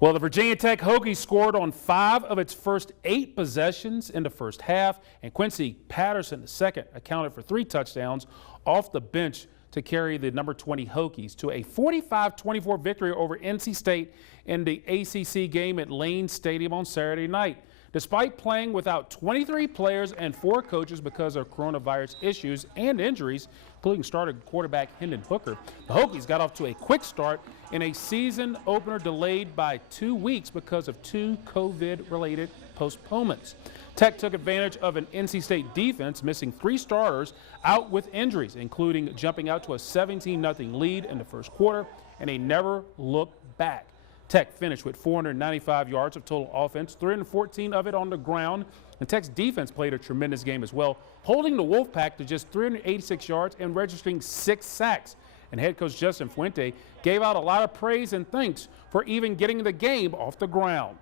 Well, the Virginia Tech Hokies scored on 5 of its first 8 possessions in the first half, and Quincy Patterson, the second, accounted for 3 touchdowns off the bench to carry the number 20 Hokies to a 45-24 victory over NC State in the ACC game at Lane Stadium on Saturday night. Despite playing without 23 players and 4 coaches because of coronavirus issues and injuries, including starter quarterback Hendon Hooker, the Hokies got off to a quick start in a season opener delayed by 2 weeks because of 2 COVID-related postponements. Tech took advantage of an NC State defense missing 3 starters out with injuries, including jumping out to a 17-0 lead in the first quarter, and they never looked back. Tech finished with 495 yards of total offense, 314 of it on the ground, and Tech's defense played a tremendous game as well, holding the Wolfpack to just 386 yards and registering 6 sacks. And head coach Justin Fuente gave out a lot of praise and thanks for even getting the game off the ground.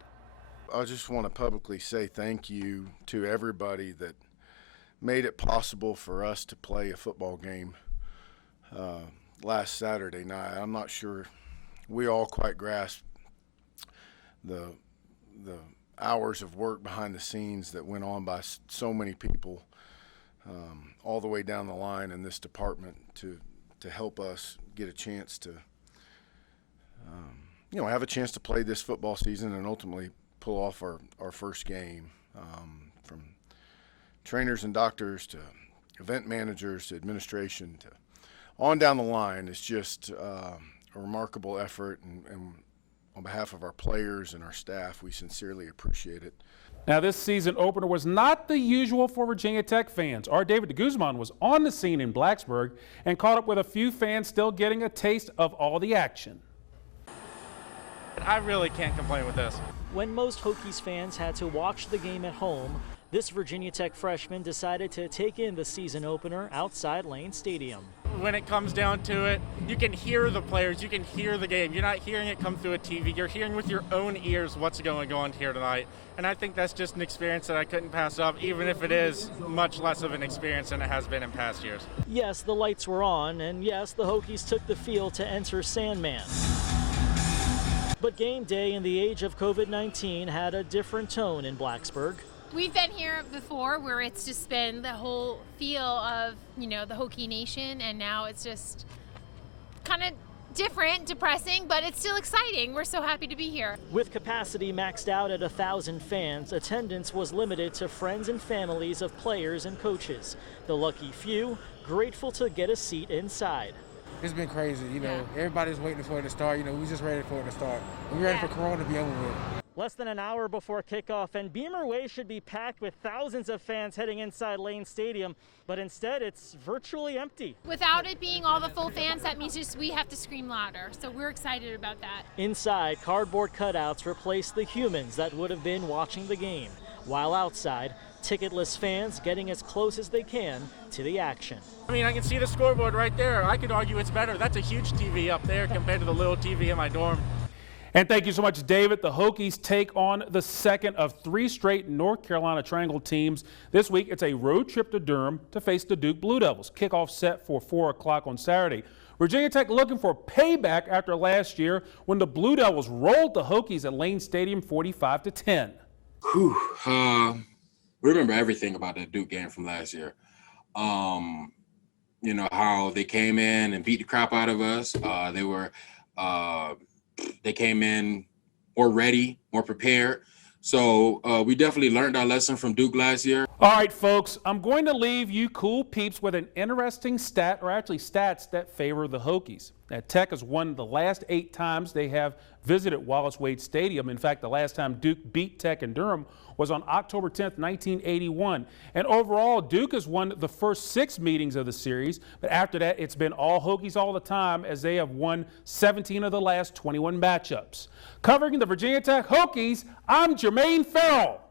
I just want to publicly say thank you to everybody that made it possible for us to play a football game last Saturday night. I'm not sure we all quite grasped the hours of work behind the scenes that went on by so many people all the way down the line in this department to help us get a chance to have a chance to play this football season and ultimately pull off our first game, from trainers and doctors to event managers to administration to on down the line. It's just a remarkable effort, and on behalf of our players and our staff, we sincerely appreciate it. Now, this season opener was not the usual for Virginia Tech fans. Our David de Guzman was on the scene in Blacksburg and caught up with a few fans still getting a taste of all the action. I really can't complain with this. When most Hokies fans had to watch the game at home, this Virginia Tech freshman decided to take in the season opener outside Lane Stadium. When it comes down to it, you can hear the players, you can hear the game. You're not hearing it come through a TV. You're hearing with your own ears what's going on here tonight. And I think that's just an experience that I couldn't pass up, even if it is much less of an experience than it has been in past years. Yes, the lights were on, and yes, the Hokies took the field to enter Sandman. But game day in the age of COVID-19 had a different tone in Blacksburg. We've been here before where it's just been the whole feel of, the Hokie Nation, and now it's just kind of different, depressing, but it's still exciting. We're so happy to be here. With capacity maxed out at 1,000 fans, attendance was limited to friends and families of players and coaches. The lucky few grateful to get a seat inside. It's been crazy, Everybody's waiting for it to start. We was just ready for it to start. We're ready for Corona to be over with. Less than an hour before kickoff, and Beamer Way should be packed with thousands of fans heading inside Lane Stadium, but instead it's virtually empty. Without it being all the full fans, that means we have to scream louder, so we're excited about that. Inside, cardboard cutouts replace the humans that would have been watching the game, while outside, ticketless fans getting as close as they can to the action. I can see the scoreboard right there. I could argue it's better. That's a huge TV up there compared to the little TV in my dorm. And thank you so much, David. The Hokies take on the second of 3 straight North Carolina Triangle teams. This week, it's a road trip to Durham to face the Duke Blue Devils. Kickoff set for 4 o'clock on Saturday. Virginia Tech looking for payback after last year when the Blue Devils rolled the Hokies at Lane Stadium 45-10. We remember everything about that Duke game from last year. How they came in and beat the crap out of us. They came in more ready, more prepared. So we definitely learned our lesson from Duke last year. All right, folks, I'm going to leave you cool peeps with an interesting stat, or actually stats that favor the Hokies. Now, Tech has won the last 8 times they have visited Wallace-Wade Stadium. In fact, the last time Duke beat Tech in Durham was on October 10th, 1981. And overall, Duke has won the first 6 meetings of the series, but after that, it's been all Hokies all the time as they have won 17 of the last 21 matchups. Covering the Virginia Tech Hokies, I'm Jermaine Farrell.